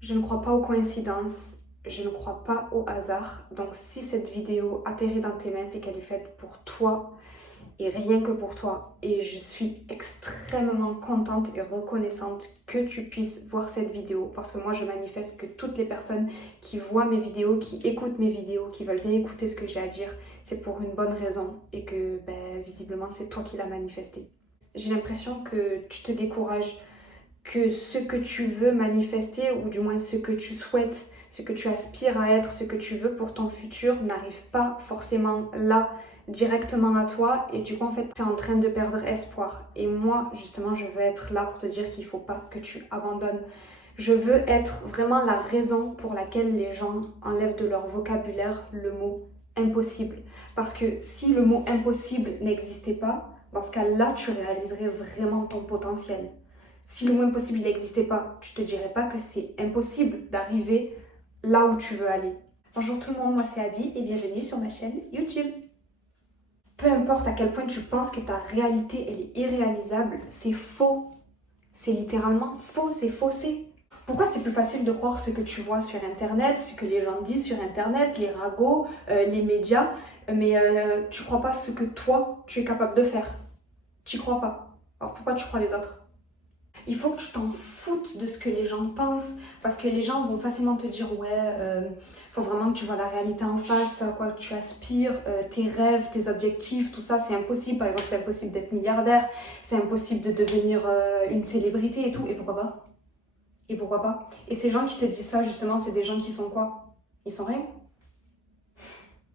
Je ne crois pas aux coïncidences, je ne crois pas au hasard. Donc si cette vidéo atterrit dans tes mains, c'est qu'elle est faite pour toi et rien que pour toi. Et je suis extrêmement contente et reconnaissante que tu puisses voir cette vidéo parce que moi je manifeste que toutes les personnes qui voient mes vidéos, qui écoutent mes vidéos, qui veulent bien écouter ce que j'ai à dire, c'est pour une bonne raison et que visiblement c'est toi qui l'as manifesté. J'ai l'impression que tu te décourages, que ce que tu veux manifester, ou du moins ce que tu souhaites, ce que tu aspires à être, ce que tu veux pour ton futur, n'arrive pas forcément là, directement à toi, et du coup en fait tu es en train de perdre espoir. Et moi justement je veux être là pour te dire qu'il faut pas que tu abandonnes. Je veux être vraiment la raison pour laquelle les gens enlèvent de leur vocabulaire le mot impossible. Parce que si le mot impossible n'existait pas, dans ce cas-là, tu réaliserais vraiment ton potentiel. Si le mot impossible n'existait pas, tu te dirais pas que c'est impossible d'arriver là où tu veux aller. Bonjour tout le monde, moi c'est Abby et bienvenue sur ma chaîne YouTube. Peu importe à quel point tu penses que ta réalité elle est irréalisable, c'est faux. C'est littéralement faux, c'est faussé. Pourquoi c'est plus facile de croire ce que tu vois sur internet, ce que les gens disent sur internet, les ragots, les médias, mais tu crois pas ce que toi tu es capable de faire. Tu crois pas. Alors pourquoi tu crois les autres? Il faut que tu t'en foutes de ce que les gens pensent, parce que les gens vont facilement te dire ouais, faut vraiment que tu vois la réalité en face, à quoi tu aspires, tes rêves, tes objectifs, tout ça c'est impossible. Par exemple, c'est impossible d'être milliardaire, c'est impossible de devenir une célébrité et tout, et pourquoi pas? Et pourquoi pas? Et ces gens qui te disent ça, justement, c'est des gens qui sont quoi? Ils sont rien.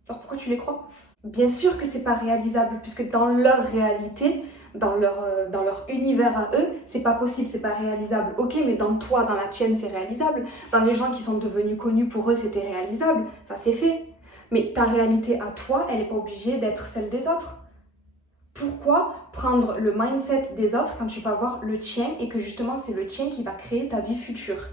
Alors pourquoi tu les crois? Bien sûr que c'est pas réalisable, puisque dans leur réalité, dans leur univers à eux, c'est pas possible, c'est pas réalisable. Ok, mais dans toi, dans la tienne, c'est réalisable. Dans les gens qui sont devenus connus, pour eux, c'était réalisable. Ça, c'est fait. Mais ta réalité à toi, elle n'est pas obligée d'être celle des autres. Pourquoi prendre le mindset des autres quand tu peux avoir le tien et que justement, c'est le tien qui va créer ta vie future?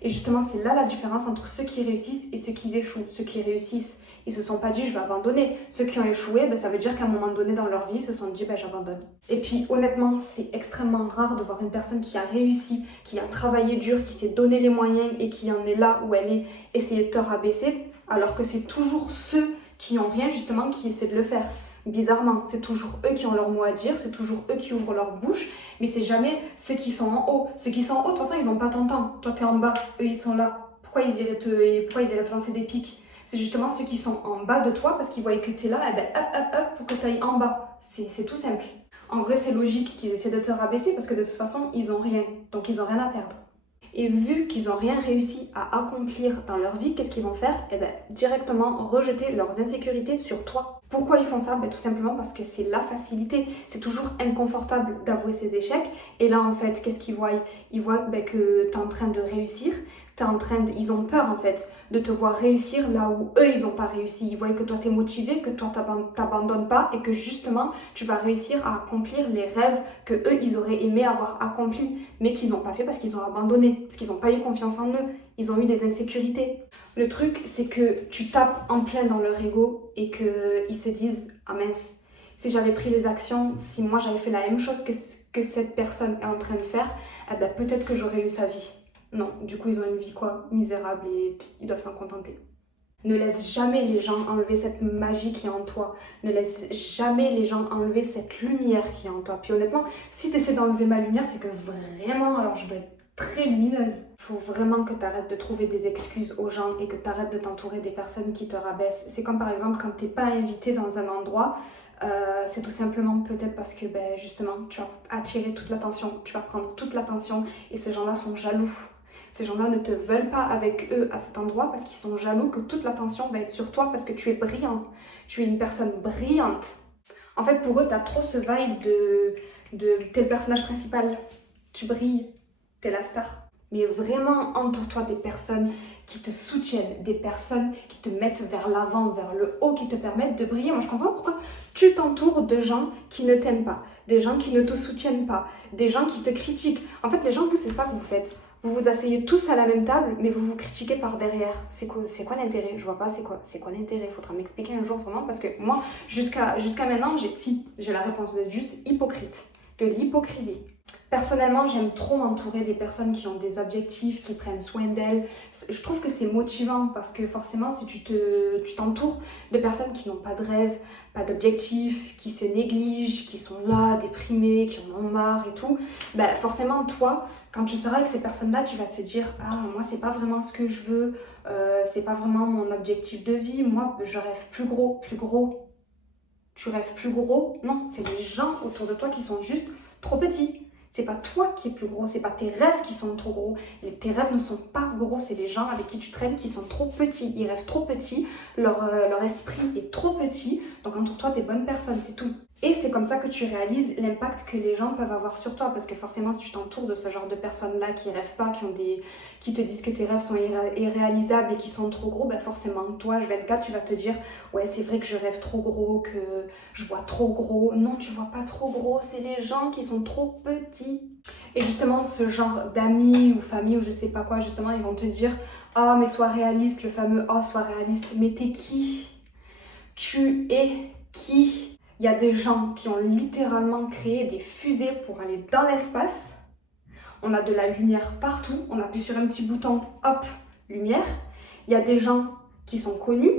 Et justement, c'est là la différence entre ceux qui réussissent et ceux qui échouent. Ceux qui réussissent, ils se sont pas dit je vais abandonner. Ceux qui ont échoué, ça veut dire qu'à un moment donné dans leur vie, ils se sont dit j'abandonne. Et puis honnêtement, c'est extrêmement rare de voir une personne qui a réussi, qui a travaillé dur, qui s'est donné les moyens et qui en est là où elle est, essayer de te rabaisser, alors que c'est toujours ceux qui n'ont rien justement qui essaient de le faire. Bizarrement, c'est toujours eux qui ont leur mot à dire, c'est toujours eux qui ouvrent leur bouche, mais c'est jamais ceux qui sont en haut. Ceux qui sont en haut, de toute façon, ils n'ont pas ton temps. Toi, t'es en bas, eux, ils sont là. Pourquoi ils iraient te lancer des pics? C'est justement ceux qui sont en bas de toi parce qu'ils voient que t'es là, et ben hop, hop, hop, pour que tu ailles en bas. C'est tout simple. En vrai, c'est logique qu'ils essaient de te rabaisser parce que de toute façon, ils n'ont rien. Donc, ils n'ont rien à perdre. Et vu qu'ils n'ont rien réussi à accomplir dans leur vie, qu'est-ce qu'ils vont faire? Directement rejeter leurs insécurités sur toi. Pourquoi ils font ça? Tout simplement parce que c'est la facilité. C'est toujours inconfortable d'avouer ses échecs. Et là, en fait, qu'est-ce qu'ils voient? Ils voient que tu es en train de réussir. Ils ont peur, en fait, de te voir réussir là où eux, ils n'ont pas réussi. Ils voient que toi, tu es motivé, que toi, t'abandonnes pas et que justement, tu vas réussir à accomplir les rêves que eux, ils auraient aimé avoir accomplis, mais qu'ils n'ont pas fait parce qu'ils ont abandonné, parce qu'ils n'ont pas eu confiance en eux. Ils ont eu des insécurités. Le truc, c'est que tu tapes en plein dans leur ego et qu'ils se disent « Ah mince, si j'avais pris les actions, si moi j'avais fait la même chose que cette personne est en train de faire, peut-être que j'aurais eu sa vie. » Non, du coup ils ont une vie quoi, misérable et ils doivent s'en contenter. Ne laisse jamais les gens enlever cette magie qui est en toi. Ne laisse jamais les gens enlever cette lumière qui est en toi. Puis honnêtement, si tu essaies d'enlever ma lumière, c'est que vraiment, alors je dois être très lumineuse. Il faut vraiment que tu arrêtes de trouver des excuses aux gens et que tu arrêtes de t'entourer des personnes qui te rabaissent. C'est comme par exemple quand tu n'es pas invité dans un endroit, c'est tout simplement peut-être parce que justement tu vas attirer toute l'attention, tu vas prendre toute l'attention et ces gens-là sont jaloux. Ces gens-là ne te veulent pas avec eux à cet endroit parce qu'ils sont jaloux que toute l'attention va être sur toi parce que tu es brillante. Tu es une personne brillante. En fait, pour eux, tu as trop ce vibe t'es le personnage principal. Tu brilles. T'es la star. Mais vraiment, entoure-toi des personnes qui te soutiennent, des personnes qui te mettent vers l'avant, vers le haut, qui te permettent de briller. Moi, je comprends pas pourquoi tu t'entoures de gens qui ne t'aiment pas, des gens qui ne te soutiennent pas, des gens qui te critiquent. En fait, les gens, vous, c'est ça que vous faites. Vous vous asseyez tous à la même table, mais vous vous critiquez par derrière. C'est quoi l'intérêt? Je vois pas, c'est quoi l'intérêt? Il faudra m'expliquer un jour vraiment, parce que moi, jusqu'à maintenant, j'ai la réponse. Vous êtes juste hypocrite. De l'hypocrisie. Personnellement, j'aime trop m'entourer des personnes qui ont des objectifs, qui prennent soin d'elles. Je trouve que c'est motivant parce que forcément, si tu t'entoures de personnes qui n'ont pas de rêve, pas d'objectifs, qui se négligent, qui sont là, déprimées, qui en ont marre et tout, ben forcément, toi, quand tu seras avec ces personnes-là, tu vas te dire « Ah, moi, c'est pas vraiment ce que je veux, c'est pas vraiment mon objectif de vie, moi, je rêve plus gros, plus gros. » Tu rêves plus gros? Non, c'est les gens autour de toi qui sont juste trop petits. C'est pas toi qui es plus gros, c'est pas tes rêves qui sont trop gros. Tes rêves ne sont pas gros, c'est les gens avec qui tu traînes qui sont trop petits. Ils rêvent trop petits, leur esprit est trop petit. Donc entoure-toi des bonnes personnes, c'est tout. Et c'est comme ça que tu réalises l'impact que les gens peuvent avoir sur toi. Parce que forcément, si tu t'entoures de ce genre de personnes-là qui rêvent pas, qui te disent que tes rêves sont irréalisables et qui sont trop gros, ben forcément, toi, H24, tu vas te dire « Ouais, c'est vrai que je rêve trop gros, que je vois trop gros. » Non, tu vois pas trop gros, c'est les gens qui sont trop petits. Et justement, ce genre d'amis ou famille ou je sais pas quoi, justement, ils vont te dire « Ah, mais sois réaliste, le fameux « Ah, sois réaliste. » Mais t'es qui? Tu es qui? Il y a des gens qui ont littéralement créé des fusées pour aller dans l'espace. On a de la lumière partout. On appuie sur un petit bouton, hop, lumière. Il y a des gens qui sont connus.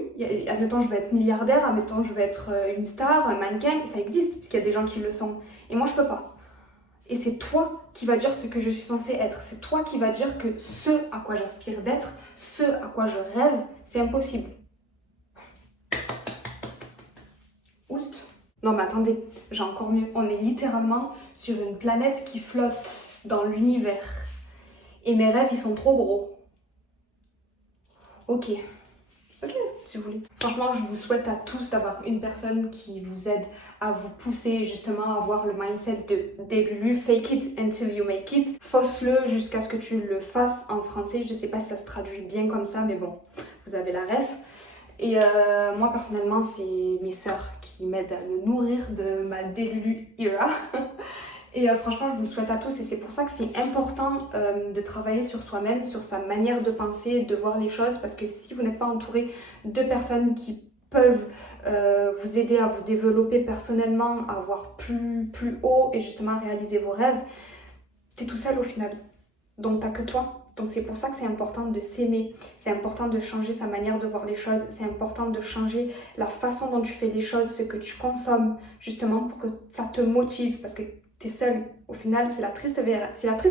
Admettons, je vais être milliardaire. Admettons, je vais être une star, un mannequin. Ça existe, parce qu'il y a des gens qui le sont. Et moi, je peux pas. Et c'est toi qui vas dire ce que je suis censée être. C'est toi qui vas dire que ce à quoi j'aspire d'être, ce à quoi je rêve, c'est impossible. Oust. Non mais attendez, j'ai encore mieux. On est littéralement sur une planète qui flotte dans l'univers. Et mes rêves, ils sont trop gros. Ok, si vous voulez. Franchement, je vous souhaite à tous d'avoir une personne qui vous aide à vous pousser justement à avoir le mindset des Lulu. Fake it until you make it. Fausse-le jusqu'à ce que tu le fasses en français. Je sais pas si ça se traduit bien comme ça, mais bon, vous avez la ref. Et moi personnellement, c'est mes sœurs qui m'aident à me nourrir de ma Delulu era. Et franchement, je vous le souhaite à tous et c'est pour ça que c'est important de travailler sur soi-même, sur sa manière de penser, de voir les choses, parce que si vous n'êtes pas entouré de personnes qui peuvent vous aider à vous développer personnellement, à voir plus haut et justement à réaliser vos rêves, t'es tout seul au final. Donc t'as que toi. Donc c'est pour ça que c'est important de s'aimer, c'est important de changer sa manière de voir les choses, c'est important de changer la façon dont tu fais les choses, ce que tu consommes, justement pour que ça te motive, parce que t'es seul. Au final, c'est la triste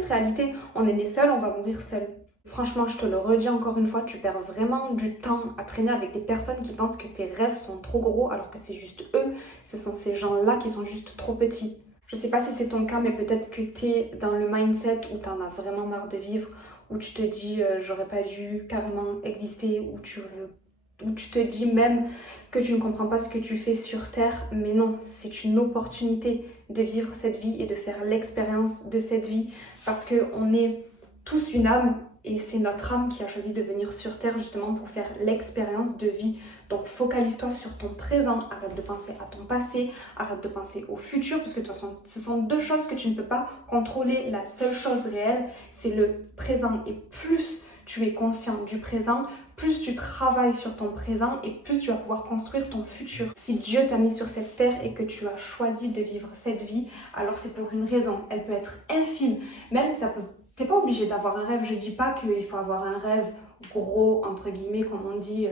réalité, on est né seul, on va mourir seul. Franchement, je te le redis encore une fois, tu perds vraiment du temps à traîner avec des personnes qui pensent que tes rêves sont trop gros, alors que c'est juste eux, ce sont ces gens-là qui sont juste trop petits. Je sais pas si c'est ton cas, mais peut-être que t'es dans le mindset où t'en as vraiment marre de vivre, où tu te dis j'aurais pas dû carrément exister, où tu te dis même que tu ne comprends pas ce que tu fais sur Terre, mais non, c'est une opportunité de vivre cette vie et de faire l'expérience de cette vie, parce qu'on est tous une âme, et c'est notre âme qui a choisi de venir sur Terre justement pour faire l'expérience de vie. Donc focalise-toi sur ton présent, arrête de penser à ton passé, arrête de penser au futur, parce que de toute façon, ce sont deux choses que tu ne peux pas contrôler. La seule chose réelle, c'est le présent. Et plus tu es conscient du présent, plus tu travailles sur ton présent et plus tu vas pouvoir construire ton futur. Si Dieu t'a mis sur cette terre et que tu as choisi de vivre cette vie, alors c'est pour une raison. Elle peut être infime, même ça peut... T'es pas obligé d'avoir un rêve, je dis pas qu'il faut avoir un rêve gros, entre guillemets, comme on dit.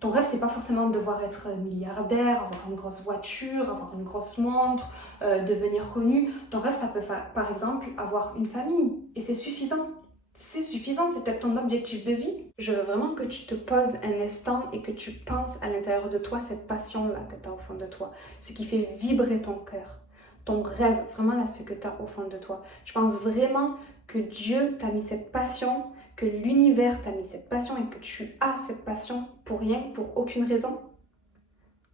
Ton rêve, c'est pas forcément de devoir être milliardaire, avoir une grosse voiture, avoir une grosse montre, devenir connu. Ton rêve, ça peut par exemple avoir une famille et c'est suffisant. C'est suffisant, c'est peut-être ton objectif de vie. Je veux vraiment que tu te poses un instant et que tu penses à l'intérieur de toi cette passion-là que tu as au fond de toi, ce qui fait vibrer ton cœur, ton rêve, vraiment là, ce que tu as au fond de toi. Tu penses vraiment que Dieu t'a mis cette passion, que l'univers t'a mis cette passion et que tu as cette passion pour rien, pour aucune raison?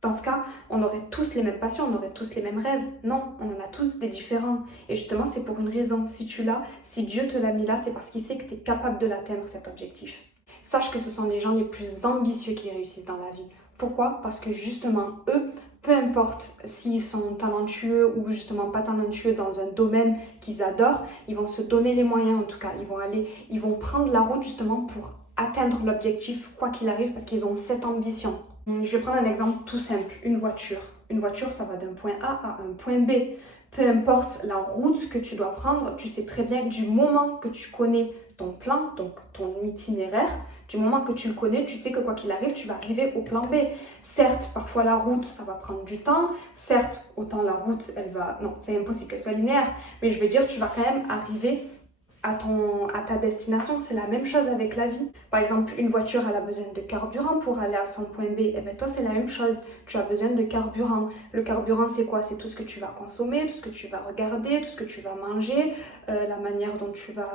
Dans ce cas, on aurait tous les mêmes passions, on aurait tous les mêmes rêves. Non, on en a tous des différents. Et justement, c'est pour une raison. Si tu l'as, si Dieu te l'a mis là, c'est parce qu'il sait que tu es capable de l'atteindre, cet objectif. Sache que ce sont les gens les plus ambitieux qui réussissent dans la vie. Pourquoi? Parce que justement, eux, peu importe s'ils sont talentueux ou justement pas talentueux dans un domaine qu'ils adorent, ils vont se donner les moyens en tout cas. Ils vont prendre la route justement pour atteindre l'objectif quoi qu'il arrive parce qu'ils ont cette ambition. Je vais prendre un exemple tout simple, une voiture. Une voiture, ça va d'un point A à un point B. Peu importe la route que tu dois prendre, tu sais très bien que du moment que tu connais ton plan, donc ton itinéraire, du moment que tu le connais, tu sais que quoi qu'il arrive, tu vas arriver au plan B. Certes, parfois la route, ça va prendre du temps. Certes, autant la route, elle va... Non, c'est impossible qu'elle soit linéaire. Mais je veux dire, tu vas quand même arriver à ta destination. C'est la même chose avec la vie. Par exemple, une voiture, elle a besoin de carburant pour aller à son point B. Et bien toi, c'est la même chose. Tu as besoin de carburant. Le carburant, c'est quoi? C'est tout ce que tu vas consommer, tout ce que tu vas regarder, tout ce que tu vas manger, la manière dont tu vas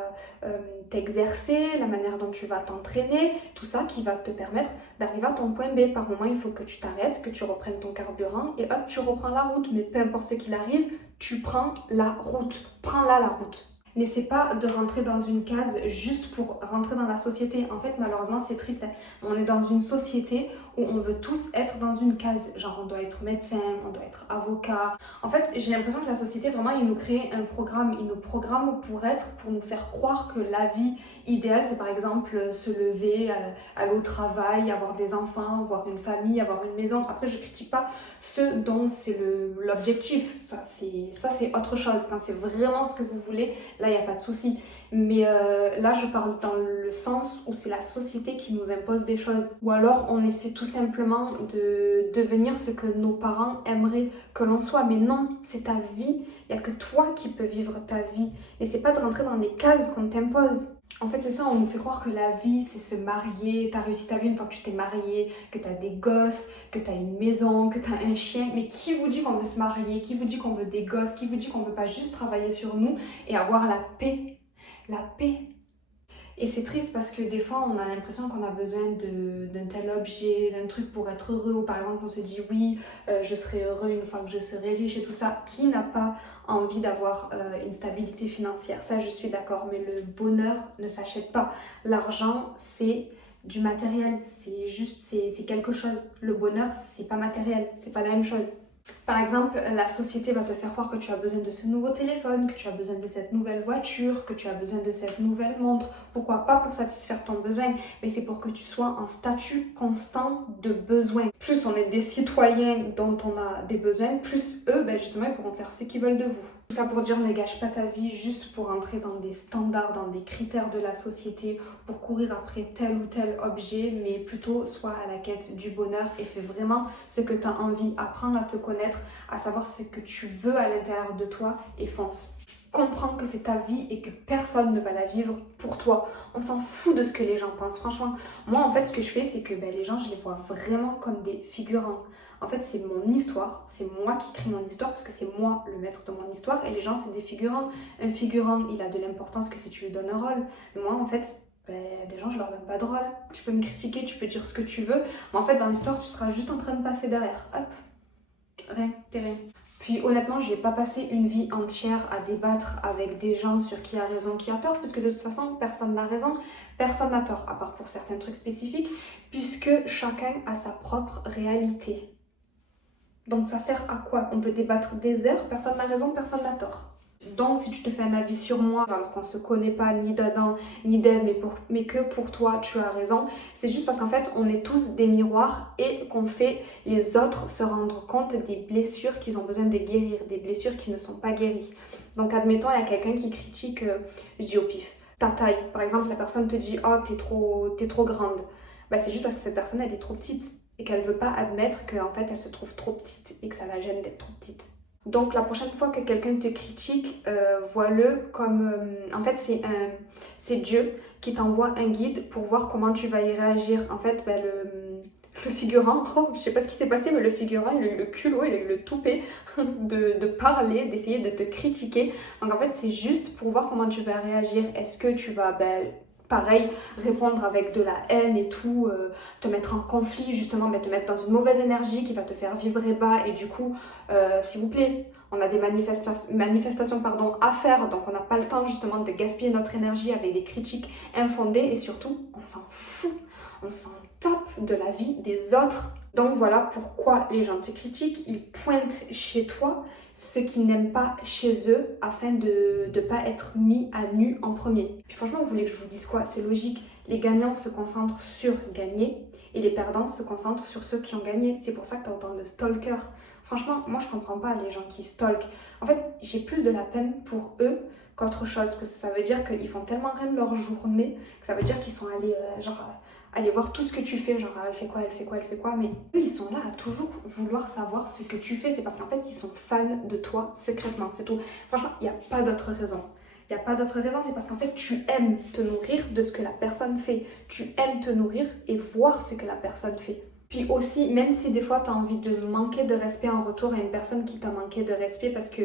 t'exercer, la manière dont tu vas t'entraîner, tout ça qui va te permettre d'arriver à ton point B. Par moment, il faut que tu t'arrêtes, que tu reprennes ton carburant et hop, tu reprends la route. Mais peu importe ce qu'il arrive, tu prends la route. Prends-la la route. N'essaie pas de rentrer dans une case juste pour rentrer dans la société. En fait, malheureusement, c'est triste. On est dans une société où on veut tous être dans une case. Genre, on doit être médecin, on doit être avocat. En fait, j'ai l'impression que la société, vraiment, il nous crée un programme. Il nous programme pour nous faire croire que la vie idéale, c'est par exemple se lever, aller au travail, avoir des enfants, avoir une famille, avoir une maison. Après, je critique pas ceux dont c'est l'objectif. Ça, c'est autre chose. Quand c'est vraiment ce que vous voulez, là, il n'y a pas de souci. Mais là, je parle dans le sens où c'est la société qui nous impose des choses. Ou alors, on essaie tout simplement de devenir ce que nos parents aimeraient que l'on soit. Mais non, c'est ta vie. Il n'y a que toi qui peux vivre ta vie. Et c'est pas de rentrer dans des cases qu'on t'impose. En fait, c'est ça, on nous fait croire que la vie, c'est se marier. T'as réussi ta vie une fois que tu t'es marié, que t'as des gosses, que t'as une maison, que t'as un chien. Mais qui vous dit qu'on veut se marier? Qui vous dit qu'on veut des gosses? Qui vous dit qu'on veut pas juste travailler sur nous et avoir la paix? La paix. Et c'est triste parce que des fois, on a l'impression qu'on a besoin d'un tel objet, d'un truc pour être heureux. Ou par exemple, on se dit oui, je serai heureux une fois que je serai riche et tout ça. Qui n'a pas envie d'avoir une stabilité financière? Ça, je suis d'accord. Mais le bonheur ne s'achète pas. L'argent, c'est du matériel. C'est juste, c'est quelque chose. Le bonheur, c'est pas matériel. C'est pas la même chose. Par exemple, la société va te faire croire que tu as besoin de ce nouveau téléphone, que tu as besoin de cette nouvelle voiture, que tu as besoin de cette nouvelle montre. Pourquoi? Pas pour satisfaire ton besoin, mais c'est pour que tu sois en statut constant de besoin. Plus on est des citoyens dont on a des besoins, plus eux, justement, ils pourront faire ce qu'ils veulent de vous. Tout ça pour dire, ne gâche pas ta vie juste pour entrer dans des standards, dans des critères de la société, pour courir après tel ou tel objet, mais plutôt sois à la quête du bonheur et fais vraiment ce que tu as envie. Apprends à te connaître, à savoir ce que tu veux à l'intérieur de toi et fonce. Comprends que c'est ta vie et que personne ne va la vivre pour toi. On s'en fout de ce que les gens pensent. Franchement, moi en fait ce que je fais, c'est que les gens, je les vois vraiment comme des figurants. En fait, c'est mon histoire, c'est moi qui crée mon histoire parce que c'est moi le maître de mon histoire et les gens, c'est des figurants. Un figurant, il a de l'importance que si tu lui donnes un rôle. Mais moi, en fait, des gens, je leur donne pas de rôle. Tu peux me critiquer, tu peux dire ce que tu veux, mais en fait, dans l'histoire, tu seras juste en train de passer derrière. Hop, rien, t'es rien. Puis honnêtement, je n'ai pas passé une vie entière à débattre avec des gens sur qui a raison, qui a tort, parce que de toute façon, personne n'a raison, personne n'a tort, à part pour certains trucs spécifiques, puisque chacun a sa propre réalité. Donc ça sert à quoi? On peut débattre des heures, personne n'a raison, personne n'a tort. Donc si tu te fais un avis sur moi alors qu'on ne se connaît pas ni d'Adam ni d'Ève mais que pour toi tu as raison, c'est juste parce qu'en fait on est tous des miroirs et qu'on fait les autres se rendre compte des blessures qu'ils ont besoin de guérir, des blessures qui ne sont pas guéries. Donc admettons il y a quelqu'un qui critique, je dis au pif, ta taille. Par exemple la personne te dit oh t'es trop grande. C'est juste parce que cette personne elle est trop petite et qu'elle veut pas admettre qu'en fait elle se trouve trop petite et que ça la gêne d'être trop petite. Donc la prochaine fois que quelqu'un te critique, vois-le comme... en fait c'est Dieu qui t'envoie un guide pour voir comment tu vas y réagir. En fait le figurant, je sais pas ce qui s'est passé, mais le figurant il a eu le culot, il a eu le toupet de parler, d'essayer de te critiquer. Donc en fait c'est juste pour voir comment tu vas réagir. Est-ce que tu vas... pareil, répondre avec de la haine et tout, te mettre en conflit, justement, te mettre dans une mauvaise énergie qui va te faire vibrer bas. Et du coup, s'il vous plaît, on a des manifestations à faire, donc on n'a pas le temps justement de gaspiller notre énergie avec des critiques infondées. Et surtout, on s'en fout, on s'en tape de la vie des autres. Donc voilà pourquoi les gens te critiquent, ils pointent chez toi ce qu'ils n'aiment pas chez eux afin de ne pas être mis à nu en premier. Puis franchement, vous voulez que je vous dise quoi? C'est logique, les gagnants se concentrent sur gagner et les perdants se concentrent sur ceux qui ont gagné. C'est pour ça que tu as autant de stalkers. Franchement, moi je comprends pas les gens qui stalkent. En fait, j'ai plus de la peine pour eux qu'autre chose, parce que ça veut dire qu'ils font tellement rien de leur journée, que ça veut dire qu'ils sont allés, aller voir tout ce que tu fais, genre elle fait quoi, elle fait quoi, elle fait quoi, mais eux ils sont là à toujours vouloir savoir ce que tu fais, c'est parce qu'en fait ils sont fans de toi secrètement, c'est tout. Franchement, il n'y a pas d'autre raison. Il n'y a pas d'autre raison, c'est parce qu'en fait tu aimes te nourrir de ce que la personne fait, tu aimes te nourrir et voir ce que la personne fait. Puis aussi, même si des fois tu as envie de manquer de respect en retour à une personne qui t'a manqué de respect, parce que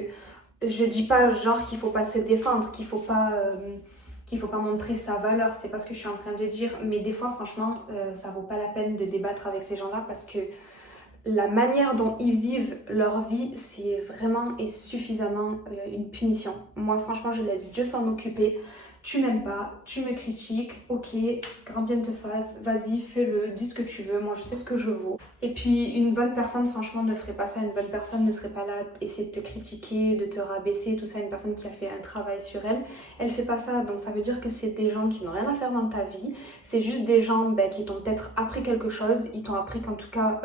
je dis pas genre qu'il faut pas se défendre, qu'il faut pas montrer sa valeur, c'est pas ce que je suis en train de dire, mais des fois franchement ça vaut pas la peine de débattre avec ces gens-là parce que la manière dont ils vivent leur vie, c'est vraiment et suffisamment une punition. Moi franchement je laisse Dieu s'en occuper. Tu m'aimes pas, tu me critiques, ok, grand bien te fasse, vas-y, fais-le, dis ce que tu veux, moi je sais ce que je vaux. Et puis une bonne personne franchement ne ferait pas ça, une bonne personne ne serait pas là essayer de te critiquer, de te rabaisser, tout ça, une personne qui a fait un travail sur elle, elle fait pas ça, donc ça veut dire que c'est des gens qui n'ont rien à faire dans ta vie, c'est juste des gens qui t'ont peut-être appris quelque chose, ils t'ont appris qu'en tout cas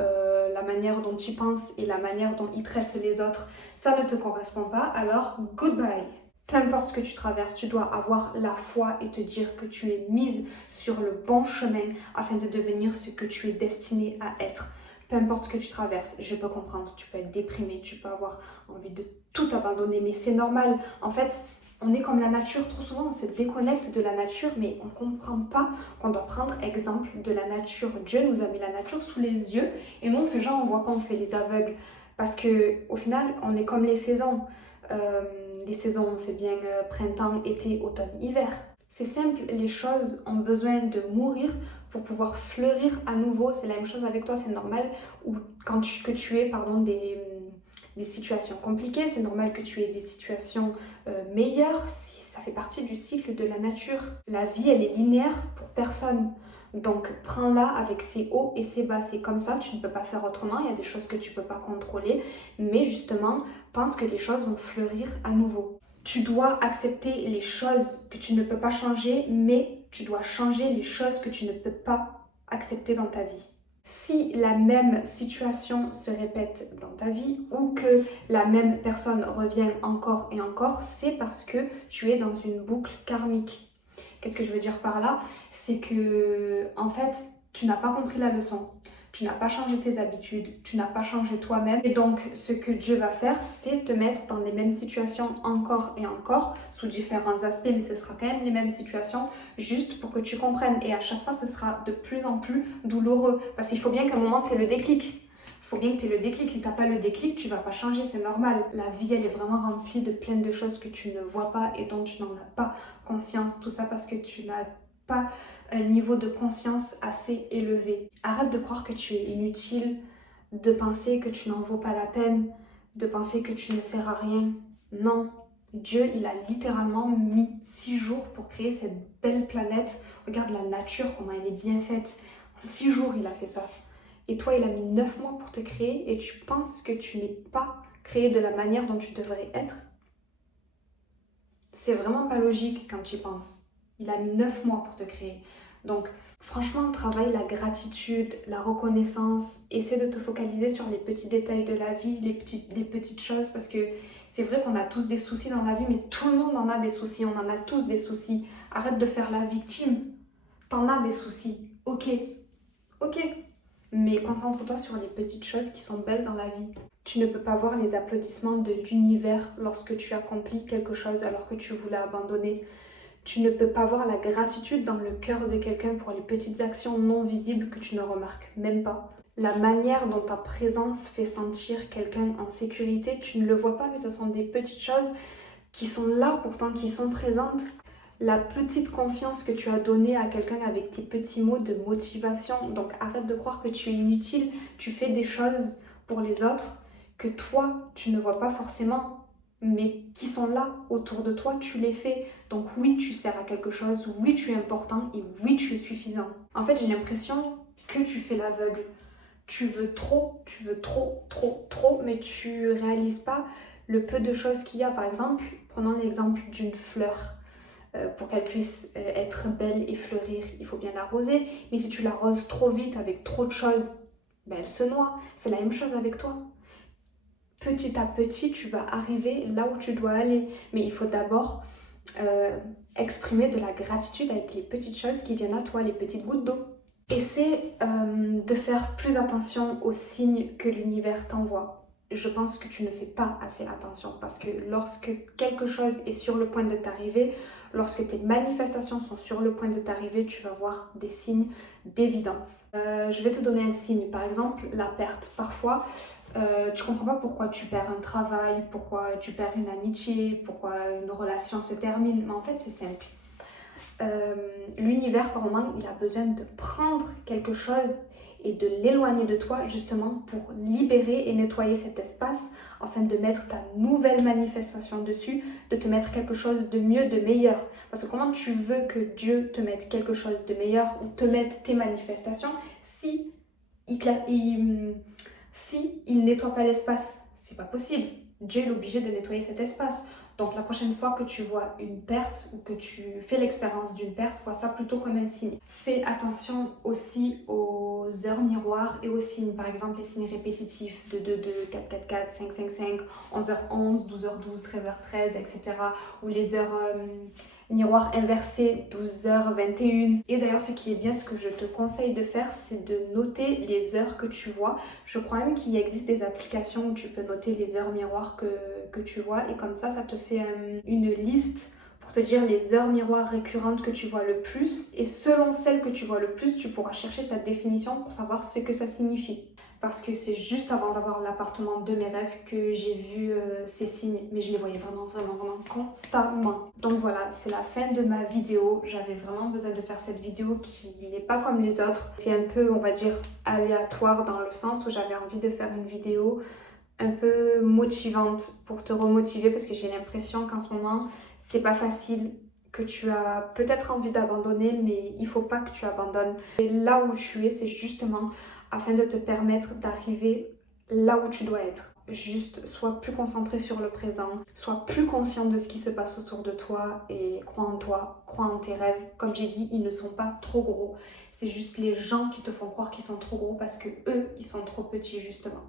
la manière dont tu penses et la manière dont ils traitent les autres, ça ne te correspond pas, alors goodbye. Peu importe ce que tu traverses, tu dois avoir la foi et te dire que tu es mise sur le bon chemin afin de devenir ce que tu es destiné à être. Peu importe ce que tu traverses, je peux comprendre, tu peux être déprimé, tu peux avoir envie de tout abandonner, mais c'est normal. En fait, on est comme la nature, trop souvent on se déconnecte de la nature, mais on ne comprend pas qu'on doit prendre exemple de la nature. Dieu nous a mis la nature sous les yeux et nous on fait genre on voit pas, on fait les aveugles. Parce que au final, on est comme les saisons. Les saisons, on fait bien printemps, été, automne, hiver. C'est simple, les choses ont besoin de mourir pour pouvoir fleurir à nouveau. C'est la même chose avec toi, c'est normal. Ou que tu aies des situations compliquées, c'est normal que tu aies des situations meilleures. Ça fait partie du cycle de la nature. La vie, elle est linéaire pour personne. Donc prends-la avec ses hauts et ses bas, c'est comme ça, tu ne peux pas faire autrement, il y a des choses que tu ne peux pas contrôler, mais justement, pense que les choses vont fleurir à nouveau. Tu dois accepter les choses que tu ne peux pas changer, mais tu dois changer les choses que tu ne peux pas accepter dans ta vie. Si la même situation se répète dans ta vie ou que la même personne revient encore et encore, c'est parce que tu es dans une boucle karmique. Qu'est-ce que je veux dire par là? C'est que, en fait, tu n'as pas compris la leçon. Tu n'as pas changé tes habitudes, tu n'as pas changé toi-même. Et donc, ce que Dieu va faire, c'est te mettre dans les mêmes situations encore et encore, sous différents aspects, mais ce sera quand même les mêmes situations, juste pour que tu comprennes. Et à chaque fois, ce sera de plus en plus douloureux. Parce qu'il faut bien qu'à un moment, tu aies le déclic. Il faut bien que tu aies le déclic. Si tu n'as pas le déclic, tu ne vas pas changer, c'est normal. La vie, elle est vraiment remplie de plein de choses que tu ne vois pas et dont tu n'en as pas conscience. Tout ça parce que tu n'as pas un niveau de conscience assez élevé. Arrête de croire que tu es inutile, de penser que tu n'en vaux pas la peine, de penser que tu ne sers à rien. Non, Dieu, il a littéralement mis 6 jours pour créer cette belle planète. Regarde la nature, comment elle est bien faite. En 6 jours, il a fait ça. Et toi, il a mis 9 mois pour te créer et tu penses que tu n'es pas créé de la manière dont tu devrais être. C'est vraiment pas logique quand tu y penses. Il a mis 9 mois pour te créer. Donc, franchement, travaille la gratitude, la reconnaissance. Essaie de te focaliser sur les petits détails de la vie, les petites choses. Parce que c'est vrai qu'on a tous des soucis dans la vie, mais tout le monde en a des soucis. On en a tous des soucis. Arrête de faire la victime. T'en as des soucis. Ok. Mais concentre-toi sur les petites choses qui sont belles dans la vie. Tu ne peux pas voir les applaudissements de l'univers lorsque tu accomplis quelque chose alors que tu voulais abandonner. Tu ne peux pas voir la gratitude dans le cœur de quelqu'un pour les petites actions non visibles que tu ne remarques même pas. La manière dont ta présence fait sentir quelqu'un en sécurité, tu ne le vois pas, mais ce sont des petites choses qui sont là pourtant, qui sont présentes. La petite confiance que tu as donnée à quelqu'un avec tes petits mots de motivation. Donc arrête de croire que tu es inutile, tu fais des choses pour les autres que toi, tu ne vois pas forcément, mais qui sont là autour de toi, tu les fais. Donc oui, tu sers à quelque chose, oui, tu es important et oui, tu es suffisant. En fait, j'ai l'impression que tu fais l'aveugle. Tu veux trop, mais tu réalises pas le peu de choses qu'il y a. Par exemple, prenons l'exemple d'une fleur. Pour qu'elle puisse être belle et fleurir, il faut bien l'arroser. Mais si tu l'arroses trop vite avec trop de choses, elle se noie. C'est la même chose avec toi. petit à petit, tu vas arriver là où tu dois aller. Mais il faut d'abord exprimer de la gratitude avec les petites choses qui viennent à toi, les petites gouttes d'eau. Essaie de faire plus attention aux signes que l'univers t'envoie. Je pense que tu ne fais pas assez attention parce que lorsque quelque chose est sur le point de t'arriver, lorsque tes manifestations sont sur le point de t'arriver, tu vas voir des signes d'évidence. Je vais te donner un signe, par exemple la perte. Parfois, tu comprends pas pourquoi tu perds un travail, pourquoi tu perds une amitié, pourquoi une relation se termine, mais en fait c'est simple. L'univers par moment il a besoin de prendre quelque chose et de l'éloigner de toi justement pour libérer et nettoyer cet espace afin de mettre ta nouvelle manifestation dessus, de te mettre quelque chose de mieux, de meilleur. Parce que comment tu veux que Dieu te mette quelque chose de meilleur ou te mette tes manifestations si il nettoie pas l'espace? C'est pas possible. Dieu est obligé de nettoyer cet espace. Donc la prochaine fois que tu vois une perte ou que tu fais l'expérience d'une perte, vois ça plutôt comme un signe. Fais attention aussi aux heures miroirs et aux signes. Par exemple les signes répétitifs de 2, 2, 4, 4, 4, 5, 5, 5, 11h11, 12h12, 13h13, etc. Ou les heures miroirs inversés, 12h21. Et d'ailleurs ce qui est bien, ce que je te conseille de faire, c'est de noter les heures que tu vois. Je crois même qu'il existe des applications où tu peux noter les heures miroirs que tu vois et comme ça te fait une liste pour te dire les heures miroirs récurrentes que tu vois le plus et selon celles que tu vois le plus, tu pourras chercher sa définition pour savoir ce que ça signifie. Parce que c'est juste avant d'avoir l'appartement de mes rêves que j'ai vu ces signes, mais je les voyais vraiment constamment. Donc voilà, c'est la fin de ma vidéo. J'avais vraiment besoin de faire cette vidéo qui n'est pas comme les autres. C'est un peu, on va dire, aléatoire dans le sens où j'avais envie de faire une vidéo un peu motivante pour te remotiver parce que j'ai l'impression qu'en ce moment, c'est pas facile, que tu as peut-être envie d'abandonner, mais il faut pas que tu abandonnes. Et là où tu es, c'est justement afin de te permettre d'arriver là où tu dois être. Juste, sois plus concentré sur le présent, sois plus conscient de ce qui se passe autour de toi et crois en toi, crois en tes rêves. Comme j'ai dit, ils ne sont pas trop gros. C'est juste les gens qui te font croire qu'ils sont trop gros parce que eux, ils sont trop petits justement.